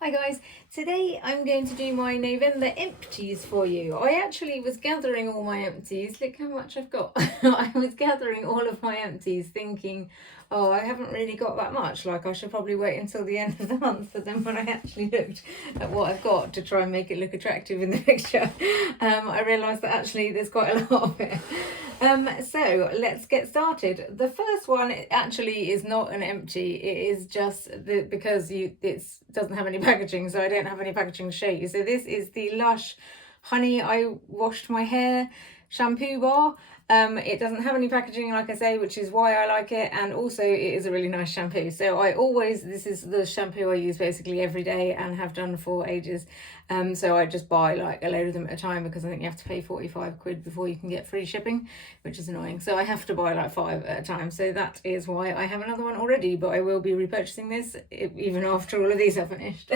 Hi guys, today I'm going to do my November empties for you. I actually was gathering all my empties. Look how much I've got. I was gathering all of my empties thinking, oh, I haven't really got that much. Like I should probably wait until the end of the month. But then when I actually looked at what I've got to try and make it look attractive in the picture, I realised that actually there's quite a lot of it. So let's get started. The first one actually is not an empty. It is just because it doesn't have any packaging, so I don't have any packaging to show you. So this is the Lush Honey I Washed My Hair shampoo bar. It doesn't have any packaging, like I say, which is why I like it, and also it is a really nice shampoo. So this is the shampoo I use basically every day and have done for ages. So I just buy like a load of them at a time because I think you have to pay 45 quid before you can get free shipping, which is annoying. So I have to buy like 5 at a time. So that is why I have another one already, but I will be repurchasing this even after all of these are finished.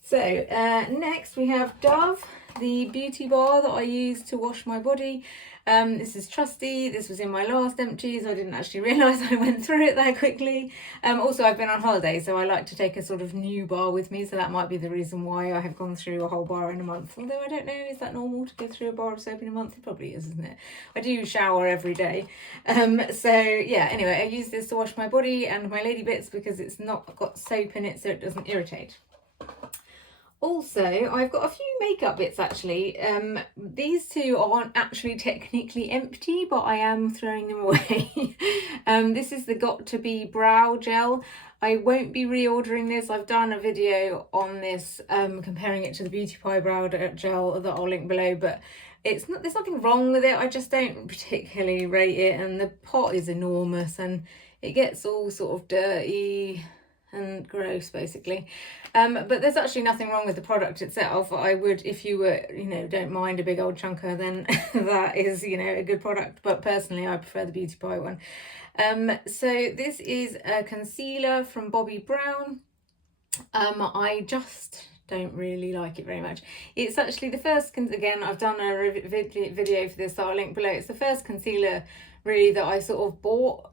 So next we have Dove, the beauty bar that I use to wash my body. This is trusty. This was in my last empties. I didn't actually realise I went through it that quickly. Also, I've been on holiday, so I like to take a sort of new bar with me. So that might be the reason why I have gone through a whole bar in a month. Although I don't know, is that normal to go through a bar of soap in a month? It probably is, isn't it? I do shower every day. So yeah, anyway, I use this to wash my body and my lady bits because it's not got soap in it, so it doesn't irritate. Also, I've got a few makeup bits actually. These two aren't actually technically empty, but I am throwing them away. This is the Got To Be Brow Gel. I won't be reordering this. I've done a video on this comparing it to the Beauty Pie Brow Gel that I'll link below, but there's nothing wrong with it. I just don't particularly rate it, and the pot is enormous and it gets all sort of dirty and gross basically, but there's actually nothing wrong with the product itself. I would, if you were, don't mind a big old chunker, then that is, a good product, but personally I prefer the Beauty Pie one. So this is a concealer from Bobbi Brown. I just don't really like it very much. It's actually the first, again, I've done a video for this that I'll link below. It's the first concealer really that I sort of bought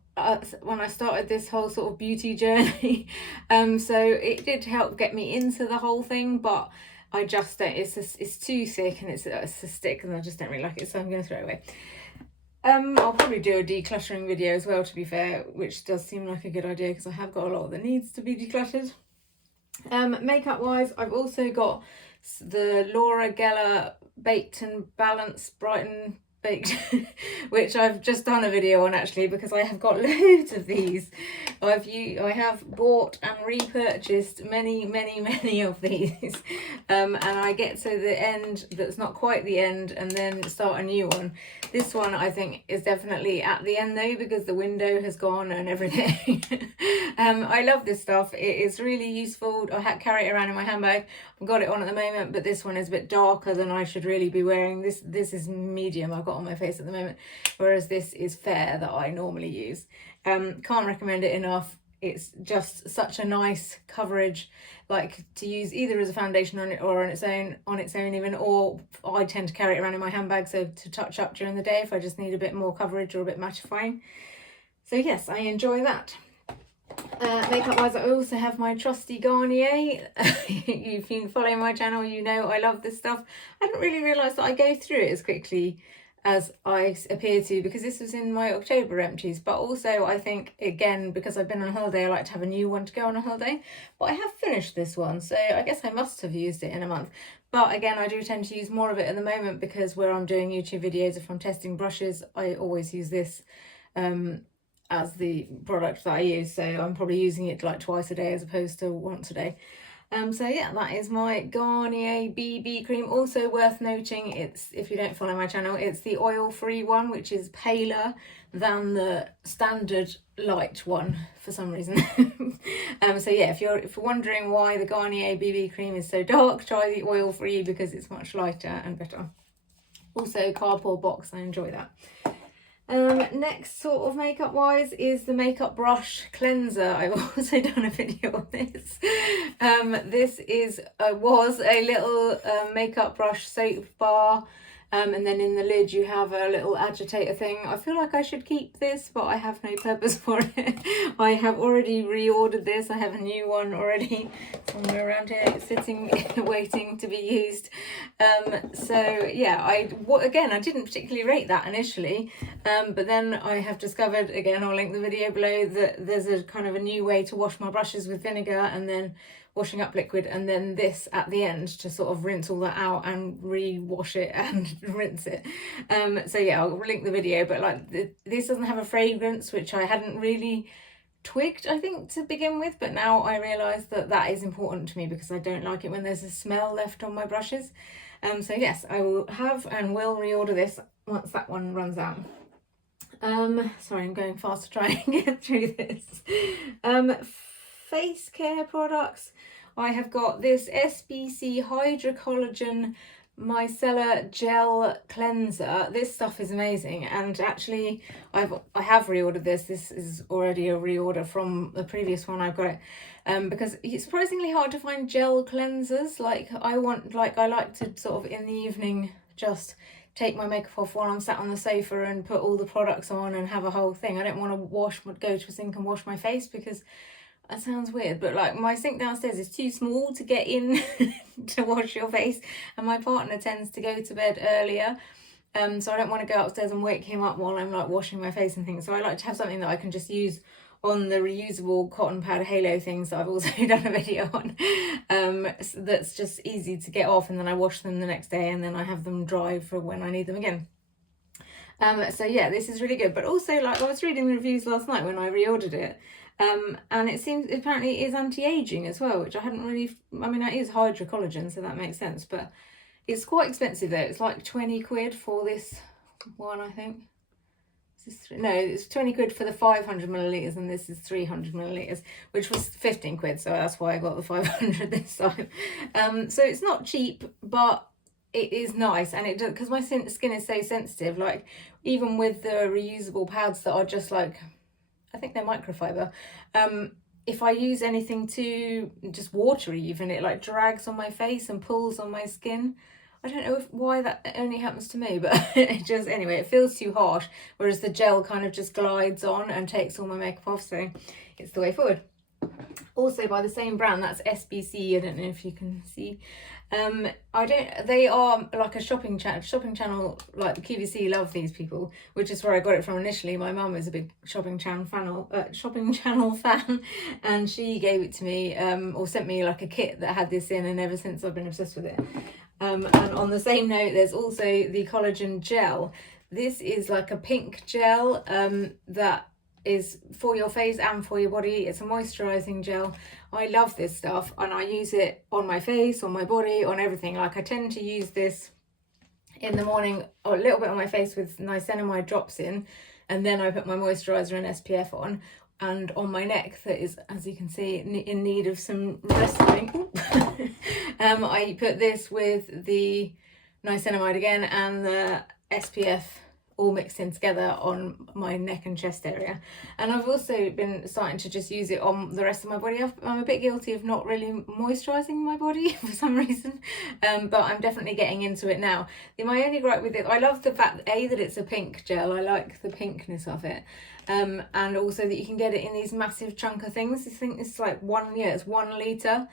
when I started this whole sort of beauty journey. So it did help get me into the whole thing, but I just don't, it's too thick and it's a stick and I just don't really like it, so I'm going to throw it away. I'll probably do a decluttering video as well, to be fair, which does seem like a good idea because I have got a lot that needs to be decluttered. Makeup wise, I've also got the Loreal Baked and Balanced Brighten Baked, which I've just done a video on actually because I have got loads of these. I have bought and repurchased many of these, and I get to the end that's not quite the end and then start a new one. This one I think is definitely at the end though because the window has gone and everything. I love this stuff. It is really useful. I carry it around in my handbag. I've got it on at the moment, but this one is a bit darker than I should really be wearing. This is medium I've got on my face at the moment, whereas this is fair that I normally use. Can't recommend it enough. It's just such a nice coverage, like to use either as a foundation on it or on its own even, or I tend to carry it around in my handbag, so to touch up during the day if I just need a bit more coverage or a bit mattifying. So yes, I enjoy that. Makeup wise, I also have my trusty Garnier. If you follow my channel, you know I love this stuff. I didn't really realise that I go through it as quickly as I appear to because this was in my October empties, but also I think again because I've been on holiday I like to have a new one to go on a holiday, but I have finished this one, so I guess I must have used it in a month. But again, I do tend to use more of it at the moment because where I'm doing YouTube videos, if I'm testing brushes, I always use this as the product that I use, so I'm probably using it like twice a day as opposed to once a day. So yeah, that is my Garnier BB cream. Also worth noting, it's, if you don't follow my channel, it's the oil-free one, which is paler than the standard light one for some reason. So yeah, if you're wondering why the Garnier BB cream is so dark, try the oil-free because it's much lighter and better. Also cardboard box, I enjoy that. Next sort of makeup wise is the makeup brush cleanser. I've also done a video on this. This was a little makeup brush soap bar. and then in the lid you have a little agitator thing. I feel like I should keep this, but I have no purpose for it. I have already reordered this. I have a new one already somewhere around here sitting waiting to be used. So yeah, again, I didn't particularly rate that initially, but then I have discovered, again, I'll link the video below, that there's a kind of a new way to wash my brushes with vinegar, and then washing up liquid, and then this at the end to sort of rinse all that out and re-wash it and rinse it. So yeah, I'll link the video, but like this doesn't have a fragrance, which I hadn't really twigged, I think, to begin with, but now I realise that that is important to me because I don't like it when there's a smell left on my brushes. So yes, I will have and will reorder this once that one runs out. Sorry, I'm going fast to try and get through this. Face care products. I have got this SBC Hydra-Collagen Micellar Gel Cleanser. This stuff is amazing, and actually I have reordered this. This is already a reorder from the previous one. I've got it because it's surprisingly hard to find gel cleansers. I like to sort of in the evening just take my makeup off while I'm sat on the sofa and put all the products on and have a whole thing. I don't want to go to a sink and wash my face because that sounds weird, but like my sink downstairs is too small to get in to wash your face, and my partner tends to go to bed earlier, so I don't want to go upstairs and wake him up while I'm like washing my face and things. So I like to have something that I can just use on the reusable cotton pad halo things that I've also done a video on, that's just easy to get off, and then I wash them the next day and then I have them dry for when I need them again. So yeah, this is really good. But also, like, I was reading the reviews last night when I reordered it, and it seems apparently it is anti-aging as well, which I hadn't really, I mean, it is Hydra-Collagen, so that makes sense, but it's quite expensive though. It's like 20 quid for this one, I think. No, it's 20 quid for the 500 millilitres, and this is 300 millilitres, which was 15 quid, so that's why I got the 500 this time. So it's not cheap, but it is nice, and it does, because my skin is so sensitive, like even with the reusable pads that are just like, I think they're microfiber, if I use anything too just watery even, it like drags on my face and pulls on my skin. I don't know why that only happens to me, but it just, anyway, it feels too harsh, whereas the gel kind of just glides on and takes all my makeup off, so it's the way forward. Also by the same brand, that's SBC, I don't know if you can see. They are like a shopping channel, like the QVC love these people, which is where I got it from initially. My mum is a big shopping channel fan, and she gave it to me, or sent me like a kit that had this in, and ever since I've been obsessed with it. And on the same note, there's also the collagen gel. This is like a pink gel that is for your face and for your body. It's a moisturizing gel. I love this stuff, and I use it on my face, on my body, on everything. Like I tend to use this in the morning, or a little bit on my face with niacinamide drops in, and then I put my moisturizer and SPF on. And on my neck, that is, as you can see, in need of some wrestling, I put this with the niacinamide again and the SPF all mixed in together on my neck and chest area. And I've also been starting to just use it on the rest of my body. I'm a bit guilty of not really moisturising my body for some reason, but I'm definitely getting into it now. My only gripe with it, I love the fact that it's a pink gel. I like the pinkness of it, and also that you can get it in these massive chunker things. I think it's like it's 1 litre.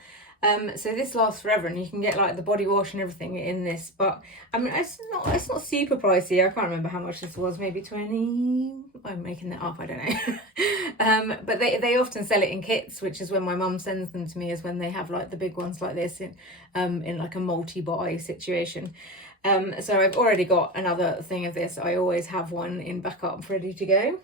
So this lasts forever, and you can get like the body wash and everything in this. But I mean, it's not super pricey. I can't remember how much this was. Maybe 20. I'm making that up. I don't know. But they often sell it in kits, which is when my mum sends them to me. Is when they have like the big ones like this in like a multi-buy situation. So I've already got another thing of this. I always have one in backup ready to go.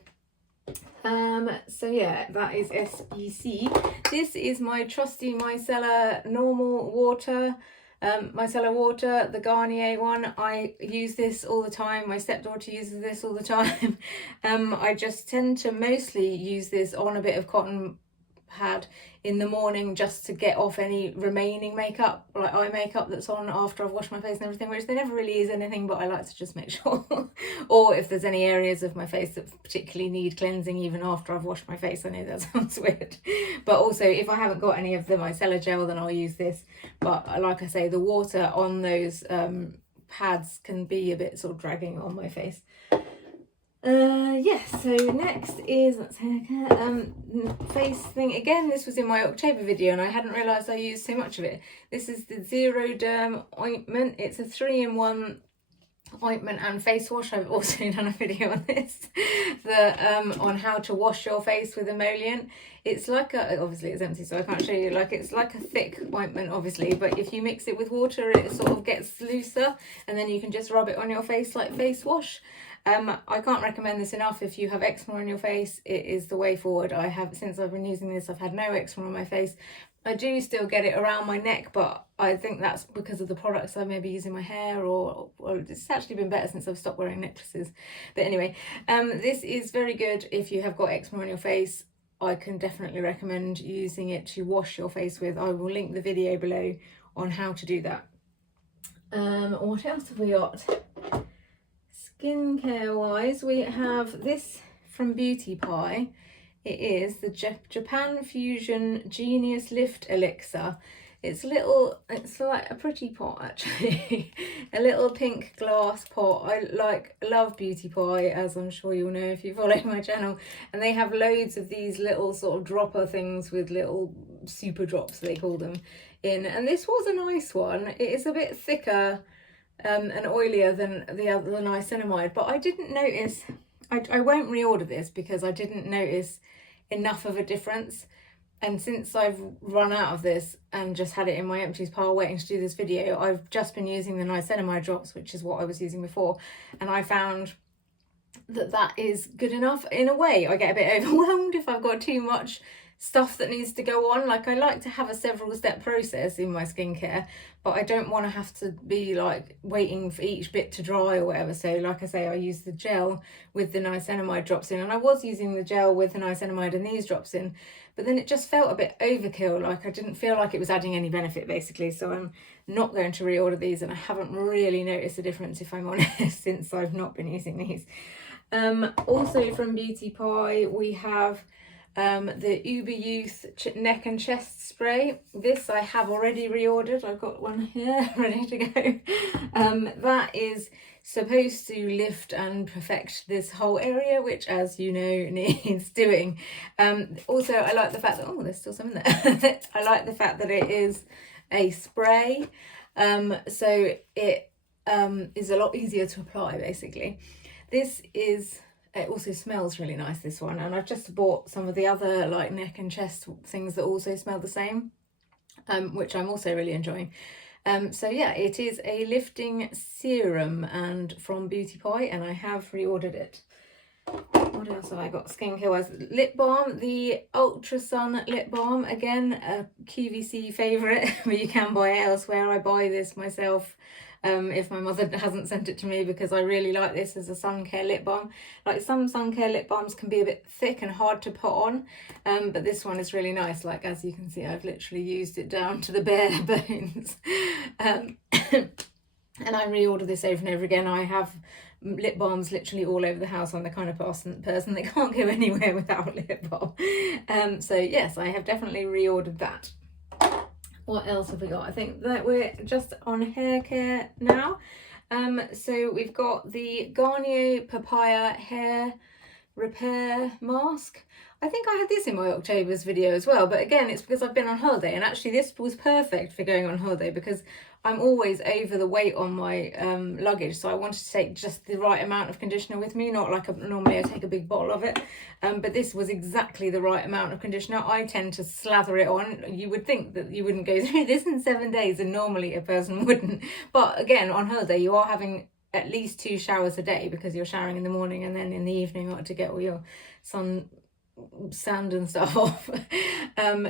So yeah, that is SBC. This is my trusty micellar normal water, micellar water, the Garnier one. I use this all the time. My stepdaughter uses this all the time. I just tend to mostly use this on a bit of cotton pad in the morning, just to get off any remaining makeup, like eye makeup that's on after I've washed my face and everything, which there never really is anything, but I like to just make sure. Or if there's any areas of my face that particularly need cleansing even after I've washed my face. I know that sounds weird, but also if I haven't got any of the micellar gel, then I'll use this. But like I say, the water on those pads can be a bit sort of dragging on my face. Yes, so next is, that's hair care, face thing. Again, this was in my October video and I hadn't realised I used so much of it. This is the Zero Derm ointment. It's a 3-in-1 ointment and face wash. I've also done a video on this, on how to wash your face with emollient. It's like a, obviously it's empty so I can't show you, like it's like a thick ointment obviously, but if you mix it with water it sort of gets looser and then you can just rub it on your face like face wash. I can't recommend this enough. If you have eczema on your face, it is the way forward. I have, since I've been using this, I've had no eczema on my face. I do still get it around my neck, but I think that's because of the products I may be using my hair, or it's actually been better since I've stopped wearing necklaces. But anyway, this is very good if you have got eczema on your face. I can definitely recommend using it to wash your face with. I will link the video below on how to do that. What else have we got? Skincare wise, we have this from Beauty Pie. It is the Japan Fusion Genius Lift Elixir. It's it's like a pretty pot actually. A little pink glass pot. I love Beauty Pie, as I'm sure you'll know if you follow my channel, and they have loads of these little sort of dropper things with little super drops they call them in, and this was a nice one. It is a bit thicker and oilier than the other, the niacinamide, but I didn't notice, I won't reorder this because I didn't notice enough of a difference. And since I've run out of this and just had it in my empties pile waiting to do this video, I've just been using the niacinamide drops, which is what I was using before, and I found that that is good enough. In a way, I get a bit overwhelmed if I've got too much stuff that needs to go on. Like, I like to have a several step process in my skincare, but I don't want to have to be like waiting for each bit to dry or whatever. So like I say, I use the gel with the niacinamide drops in, and I was using the gel with the niacinamide and these drops in, but then it just felt a bit overkill. Like, I didn't feel like it was adding any benefit basically, so I'm not going to reorder these, and I haven't really noticed a difference, if I'm honest, since I've not been using these. Also from Beauty Pie, we have the Uber Youth neck and chest spray. This I have already reordered. I've got one here ready to go. That is supposed to lift and perfect this whole area, which, as you know, needs doing. Also, I like the fact that, oh, there's still some in there. I like the fact that it is a spray, so it is a lot easier to apply basically. This is, it also smells really nice, this one, and I've just bought some of the other like neck and chest things that also smell the same, which I'm also really enjoying. So yeah, it is a lifting serum and from Beauty Pie, and I have reordered it. What else have I got skincare wise? Lip balm, the Ultra Sun lip balm, again a QVC favourite, but you can buy it elsewhere. I buy this myself if my mother hasn't sent it to me, because I really like this as a sun care lip balm. Like, some sun care lip balms can be a bit thick and hard to put on, but this one is really nice. Like, as you can see, I've literally used it down to the bare bones. And I reorder this over and over again. I have lip balms literally all over the house. I'm the kind of person that can't go anywhere without lip balm. So yes, I have definitely reordered that. What else have we got? I think that we're just on hair care now. So we've got the Garnier Papaya hair repair mask. I think I had this in my October's video as well, but again, it's because I've been on holiday, and actually this was perfect for going on holiday because I'm always over the weight on my luggage, so I wanted to take just the right amount of conditioner with me, not like normally I take a big bottle of it, but this was exactly the right amount of conditioner. I tend to slather it on. You would think that you wouldn't go through this in 7 days, and normally a person wouldn't, but again, on holiday you are having at least 2 showers a day, because you're showering in the morning and then in the evening to get all your sand and stuff off.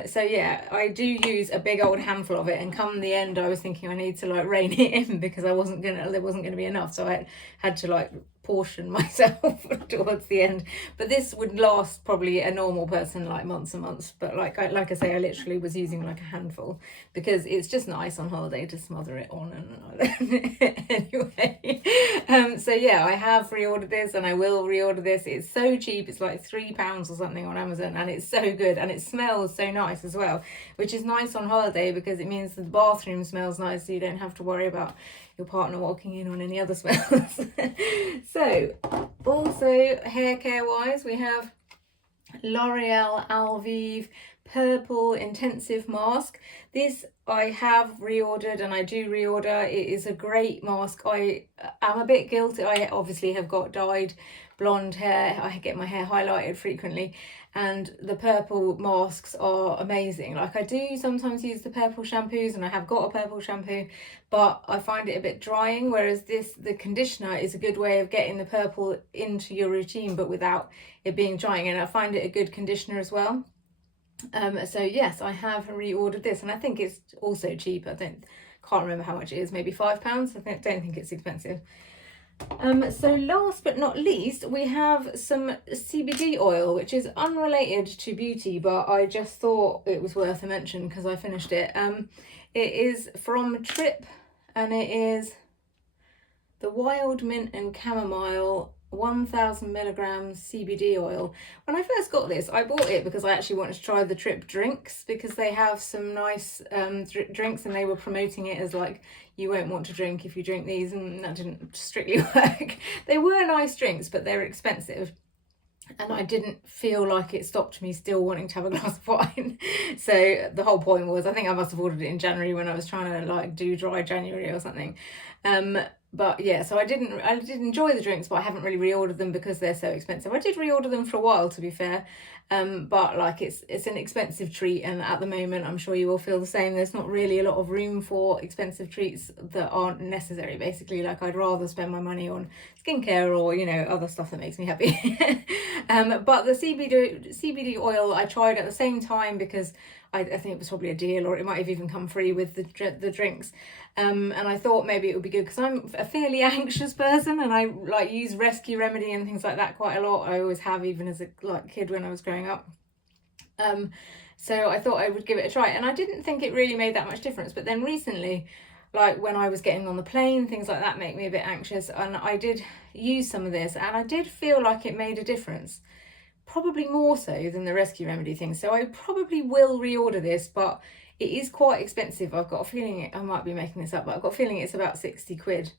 So yeah, I do use a big old handful of it, and come the end I was thinking I need to like rein it in because there wasn't gonna be enough, so I had to like portion myself towards the end, but this would last probably a normal person like months and months, but like I say, I literally was using like a handful because it's just nice on holiday to smother it on. And anyway, so yeah, I have reordered this and I will reorder this. It's so cheap, it's like £3 or something on Amazon, and it's so good and it smells so nice as well, which is nice on holiday because it means the bathroom smells nice, so you don't have to worry about your partner walking in on any other smells. So also hair care wise, we have L'Oreal Elvive Purple Intensive Mask. This I have reordered and I do reorder. It is a great mask. I am a bit guilty. I obviously have got dyed blonde hair. I get my hair highlighted frequently, and the purple masks are amazing. Like, I do sometimes use the purple shampoos, and I have got a purple shampoo, but I find it a bit drying, whereas the conditioner is a good way of getting the purple into your routine but without it being drying, and I find it a good conditioner as well. So yes, I have reordered this, and I think it's also cheap. Can't remember how much it is, maybe £5. Don't think it's expensive. So last but not least, we have some CBD oil, which is unrelated to beauty, but I just thought it was worth a mention because I finished it. It is from Trip, and it is the Wild Mint and Chamomile 1000 milligrams CBD oil. When I first got this, I bought it because I actually wanted to try the Trip drinks, because they have some nice drinks, and they were promoting it as like, you won't want to drink if you drink these, and that didn't strictly work. They were nice drinks, but they're expensive, and I didn't feel like it stopped me still wanting to have a glass of wine. So the whole point was, I think I must have ordered it in January when I was trying to like do dry January or something. But yeah, so I did enjoy the drinks, but I haven't really reordered them because they're so expensive. I did reorder them for a while, to be fair, but like it's an expensive treat, and at the moment I'm sure you will feel the same. There's not really a lot of room for expensive treats that aren't necessary, basically. Like, I'd rather spend my money on skincare or, you know, other stuff that makes me happy. But the CBD oil I tried at the same time because I think it was probably a deal, or it might have even come free with the drinks. And I thought maybe it would be good because I'm a fairly anxious person, and I like use Rescue Remedy and things like that quite a lot. I always have, even as a kid when I was growing up. So I thought I would give it a try, and I didn't think it really made that much difference. But then recently, like when I was getting on the plane, things like that make me a bit anxious, and I did use some of this, and I did feel like it made a difference. Probably more so than the Rescue Remedy thing. So I probably will reorder this, but it is quite expensive. I've got a feeling, I might be making this up, but I've got a feeling it's about 60 quid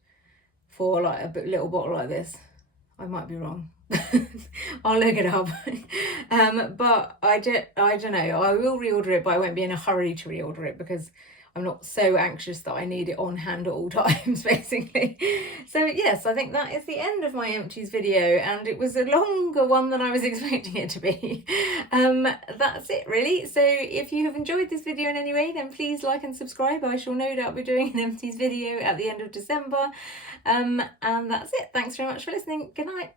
for like a little bottle like this. I might be wrong. I'll look it up. But I don't know. I will reorder it, but I won't be in a hurry to reorder it because I'm not so anxious that I need it on hand at all times, basically. So yes, I think that is the end of my empties video, and it was a longer one than I was expecting it to be. That's it really. So if you have enjoyed this video in any way, then please like and subscribe. I shall no doubt be doing an empties video at the end of December. And that's it. Thanks very much for listening. Good night.